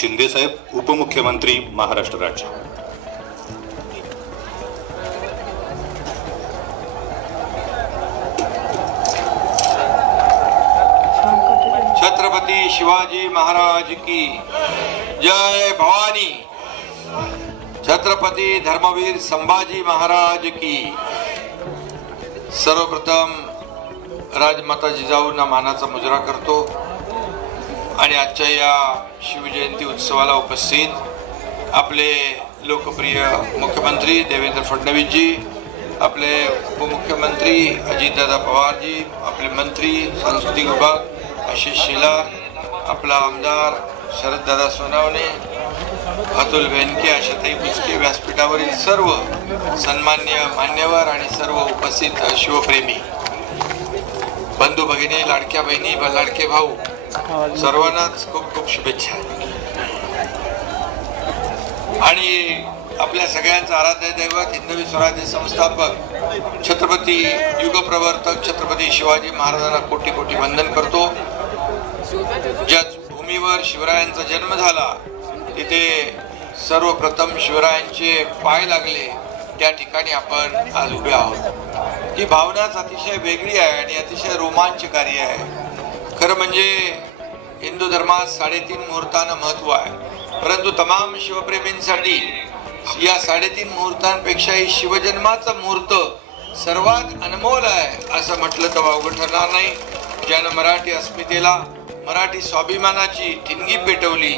शिंदे साहेब, उपमुख्यमंत्री, महाराष्ट्र राज्य। छत्रपती शिवाजी महाराज की जय भवानी। छत्रपती धर्मवीर संभाजी महाराज की। सर्वप्रथम राजमाता जिजाऊंना मानाचा मुजरा करतो आणि आजच्या या शिवजयंती उत्सवाला उपस्थित आपले लोकप्रिय मुख्यमंत्री देवेंद्र फडणवीसजी, आपले उपमुख्यमंत्री अजितदादा पवारजी, आपले मंत्री सांस्कृतिक विभाग आशिष शेलार, आपला आमदार शरददादा सोनवणे, अतुल बेनके, आशाताई बुचके, व्यासपीठावरील सर्व सन्मान्य मान्यवर आणि सर्व उपस्थित शिवप्रेमी बंधू भगिनी, लाडक्या बहिणी, लाडके भाऊ, सर्वांनाच खूप खूप शुभेच्छा। आणि आपल्या सगळ्यांचा आराध्य दैवत हिंदवी स्वराज्य संस्थापक छत्रपती युगप्रवर्तक छत्रपती शिवाजी महाराजांना कोटी कोटी वंदन करतो। ज्या भूमीवर शिवरायांचा जन्म झाला तिथे सर्वप्रथम शिवरायांचे पाय लागले, त्या ठिकाणी आपण आज उभे आहोत। ती भावनाच अतिशय वेगळी आहे आणि अतिशय रोमांचकारी आहे। खरं म्हणजे हिंदू धर्मात 3.5 मुहूर्तांना महत्व आहे, परंतु तमाम शिवप्रेमींसाठी या 3.5 मुहूर्तांपेक्षाही शिवजन्माचा मुहूर्त सर्वात अनमोल आहे असं म्हटलं तर वावगं ठरणार नाही। ज्यानं मराठी अस्मितेला, मराठी स्वाभिमानाची ठिणगी पेटवली,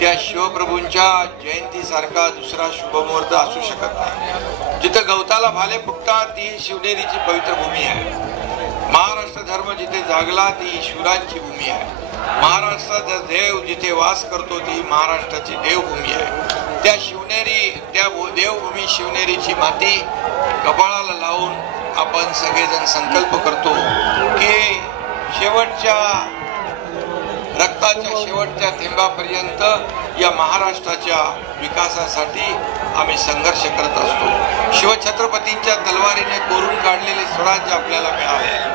त्या शिवप्रभूंच्या जयंतीसारखा दुसरा शुभमुहूर्त असू शकत नाही। जिथं गवताला भाले फुटतात ती शिवनेरीची पवित्र भूमी आहे। महाराष्ट्र धर्म जिथे जागला ती शिवरायांची भूमी आहे। महाराष्ट्राचा देव जिथे वास करतो ती महाराष्ट्राची देवभूमी आहे। त्या शिवनेरी, त्या देवभूमी शिवनेरीची माती कपाळाला लावून आपण सगळेजण संकल्प करतो की शेवटच्या रक्ताच्या शेवटच्या थेंबापर्यंत या महाराष्ट्राच्या विकासासाठी आम्ही संघर्ष करत असतो। शिवछत्रपतींच्या तलवारीने कोरून काढलेले स्वराज्य आपल्याला मिळाले।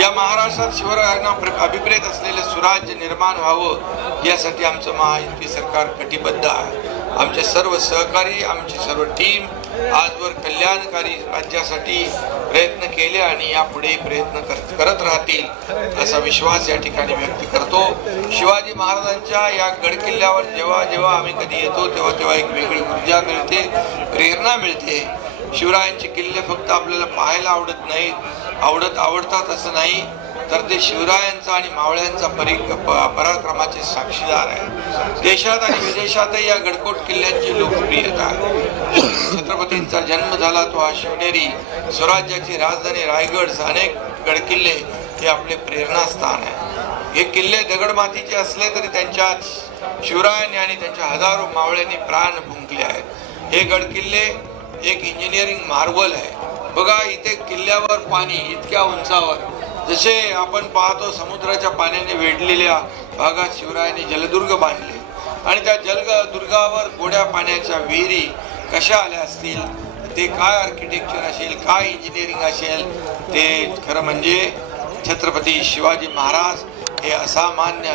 या महाराष्ट्रात शिवरायांना अभिप्रेत असलेले स्वराज्य निर्माण व्हावं यासाठी आमचं महायुती सरकार कटिबद्ध आहे। आमचे सर्व सहकारी, आमची सर्व टीम आजवर कल्याणकारी राज्यासाठी प्रयत्न केले आणि यापुढे प्रयत्न करत राहतील असा विश्वास या ठिकाणी व्यक्त करतो। शिवाजी महाराजांच्या या गडकिल्ल्यावर जेव्हा जेव्हा आम्ही कधी येतो तेव्हा तेव्हा एक वेगळी ऊर्जा मिळते, प्रेरणा मिळते। शिवरायांचे किल्ले फक्त आपल्याला पाहायला आवडत नाहीत, आवडतात असं नाही, तर ते शिवरायांचा आणि मावळ्यांचा पराक्रमाचे साक्षीदार आहे। देशात आणि विदेशातही या गडकोट किल्ल्यांची लोकप्रियता आहे। छत्रपतींचा जन्म झाला तो हा शिवनेरी, स्वराज्याची राजधानी रायगड, अनेक गडकिल्ले हे आपले प्रेरणास्थान आहे। हे किल्ले दगडमातीचे असले तरी त्यांच्यात शिवरायांनी आणि त्यांच्या हजारो मावळ्यांनी प्राण फुंकले आहेत। हे गडकिल्ले एक इंजिनिअरिंग मार्वल आहे। बघा, इथे किल्ल्यावर पाणी इतक्या उंचावर, जसे आपण पाहतो समुद्राच्या पाण्याने वेढलेल्या भागात शिवरायांनी जलदुर्ग बांधले आणि त्या जलदुर्गावर गोड्या पाण्याच्या विहिरी कशा आल्या असतील, ते काय आर्किटेक्चर असेल, काय इंजिनिअरिंग असेल, ते खरं म्हणजे छत्रपती शिवाजी महाराज हे असामान्य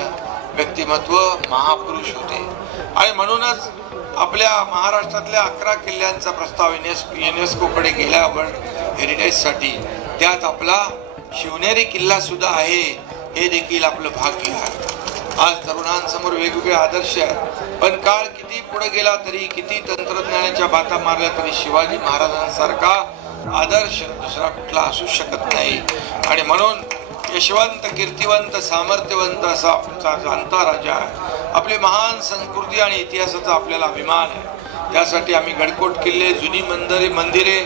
व्यक्तिमत्व, महापुरुष होते। आणि म्हणूनच आपल्या महाराष्ट्रातल्या 11 किल्ल्यांचा प्रस्ताव युनेस्कोकडे गेला वर्ल्ड हेरिटेजसाठी, त्यात आपला शिवनेरी किल्ला सुद्धा आहे, हे देखील आपलं भाग्य आहे। आज तरुणांसमोर वेगवेगळे आदर्श आहेत, पण काळ किती पुढे गेला तरी, किती तंत्रज्ञानाच्या बाता मारल्या तरी शिवाजी महाराजांसारखा आदर्श दुसरा कुठला असू शकत नाही। आणि म्हणून यशवंत, कीर्तिवंत, सामर्थ्यवंत असा आमचा जाणता राजा आहे। आपली महान संस्कृती आणि इतिहासाचा आपल्याला अभिमान आहे। त्यासाठी आम्ही गडकोट किल्ले, जुनी मंदिरे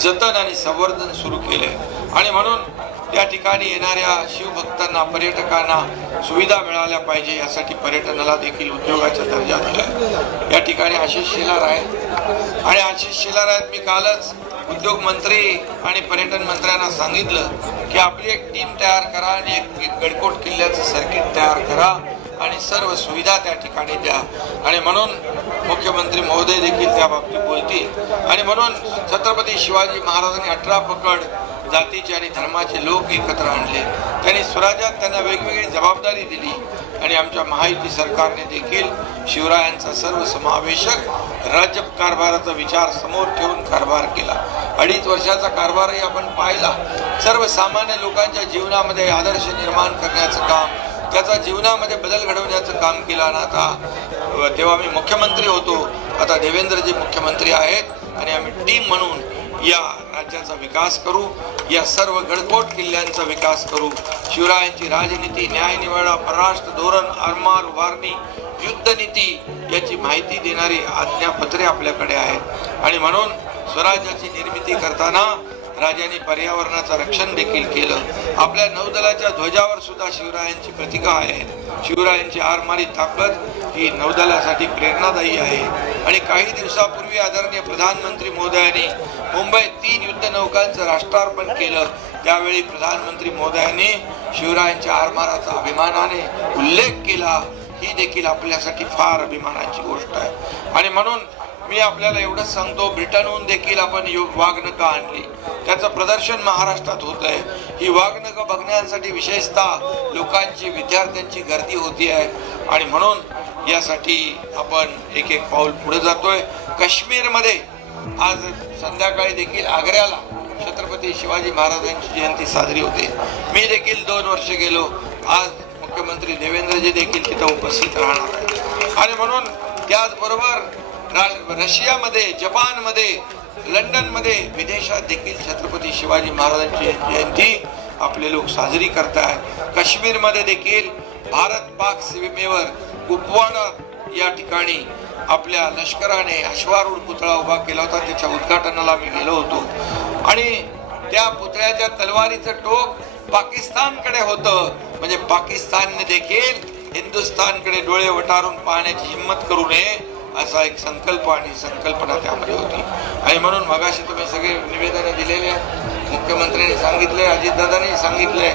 जतन आणि संवर्धन सुरू केले आणि म्हणून या ठिकाणी येणाऱ्या शिवभक्तांना, पर्यटकांना सुविधा मिळाल्या पाहिजे यासाठी पर्यटनाला देखील उद्योगाचा दर्जा दिला। या ठिकाणी आशिष शेलार आहेत आणि आशिष शेलार आहेत, मी कालच उद्योग मंत्री आणि पर्यटन मंत्र्यांना सांगितलं की आपली एक टीम तयार करा आणि एक गडकोट किल्ल्याचं सर्किट तयार करा आणि सर्व सुविधा त्या ठिकाणी द्या। आणि म्हणून मुख्यमंत्री महोदय देखील त्या बाबतीत बोलतील। आणि म्हणून छत्रपती शिवाजी महाराजांनी 18 पकड जातीचे आणि धर्माचे लोक एकत्र आणले. त्यांनी स्वराज्यात त्यांना वेगवेगळी जबाबदारी दिली आणि आमच्या महायुती सरकारने देखील शिवरायांचा सर्वसमावेशक राज्य कारभाराचा विचार समोर ठेवून कारभार केला. 2.5 वर्षाचा कारभारही आपण पाहिला. सर्वसामान्य लोकांच्या जीवनामध्ये आदर्श निर्माण करण्याचं काम, त्याचा जीवनामध्ये बदल घडवण्याचं काम केलं. आणि आता तेव्हा मी मुख्यमंत्री होतो, आता देवेंद्रजी मुख्यमंत्री आहेत आणि आम्ही टीम म्हणून या राज्याचा विकास करू, या सर्व गडकोट किल्ल्यांचा विकास करू. शिवरायांची राजनीती, न्यायनिवाडा, परराष्ट्र धोरण, आरमार उभारणी, युद्धनीती याची माहिती देणारी आज्ञापत्रे आपल्याकडे आहेत. आणि म्हणून स्वराज्याची निर्मिती करताना राजांनी पर्यावरणाचं रक्षण देखील केलं. आपल्या नौदलाच्या ध्वजावर सुद्धा शिवरायांची प्रतीका आहेत. शिवरायांची आरमारी ताकद ही नौदलासाठी प्रेरणादायी आहे. आणि काही दिवसापूर्वी आदरणीय प्रधानमंत्री महोदयांनी मुंबईत 3 युद्धनौकांचं राष्ट्रार्पण केलं. त्यावेळी प्रधानमंत्री महोदयांनी शिवरायांच्या आरमाराचा अभिमानाने उल्लेख केला. ही देखील आपल्यासाठी फार अभिमानाची गोष्ट आहे. आणि म्हणून मी आपल्याला एवढंच सांगतो, ब्रिटनहून देखील आपण वाघनखं आणली, त्याचं प्रदर्शन महाराष्ट्रात होत आहे. ही वाघनखं बघण्यासाठी विशेषतः लोकांची, विद्यार्थ्यांची गर्दी होती आहे. आणि म्हणून यासाठी आपण एक एक पाऊल पुढे जातोय. काश्मीरमध्ये आज संध्याकाळी देखील आग्र्याला छत्रपती शिवाजी महाराजांची जयंती साजरी होते. मी देखील 2 वर्ष गेलो. आज मुख्यमंत्री देवेंद्रजी देखील तिथं उपस्थित राहणार आहे. आणि म्हणून त्याचबरोबर रशियामध्ये, जपानमध्ये, लंडनमध्ये, विदेशात देखील छत्रपती शिवाजी महाराजांची जयंती आपले लोक साजरी करतात. काश्मीरमध्ये देखील भारत पाक सीमेवर कुपवाडा या ठिकाणी आपल्या लष्कराने अश्वारूढ पुतळा उभा केला होता. त्याच्या उद्घाटनाला मी गेलो होतो. आणि त्या पुतळ्याच्या तलवारीचं टोक पाकिस्तानकडे होतं. म्हणजे पाकिस्तानने देखील हिंदुस्थानकडे डोळे वटारून पाहण्याची हिंमत करू नये असा एक संकल्प आणि संकल्पना त्यामध्ये होती. आणि म्हणून मगाशी तुम्ही सगळे निवेदनं दिलेले आहेत. मुख्यमंत्र्यांनी सांगितले, अजितदादांनी सांगितले,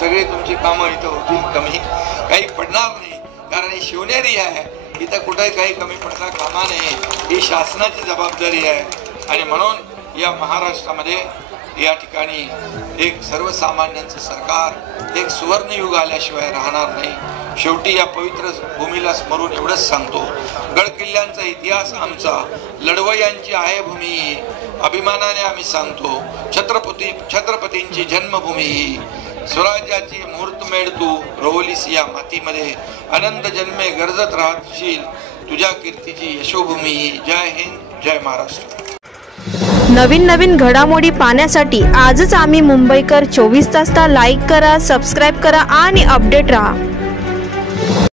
सगळी तुमची कामं इथं होतील, कमी काही पडणार नाही. कारण ही शिवनेरी आहे, इथं कुठेही काही कमी पडता कामा नये. ही शासनाची जबाबदारी आहे. आणि म्हणून या महाराष्ट्रामध्ये या ठिकाणी एक सर्वसामान्यांचं सरकार, एक सुवर्णयुग आल्याशिवाय राहणार नाही. शेवटी या पवित्र भूमीला स्मरून एवढंच सांगतो, गड किल्ल्यांचा इतिहास आमचा, लढवयांची आहे भूमी, अभिमानाने आम्ही सांगतो. छत्रपतींची जन्मभूमी ही, स्वराज्याची मुहूर्तमेढ तू रोवलीस या मातीमध्ये, अनंत जन्मे गरजत राहशील तुझ्या कीर्तीची यशोभूमी ही. जय हिंद, जय महाराष्ट्र. नवीन घडामोडी पाहण्यासाठी आजच आम्ही मुंबईकर 24 तासला लाईक करा, सबस्क्राईब करा आणि अपडेट राहा.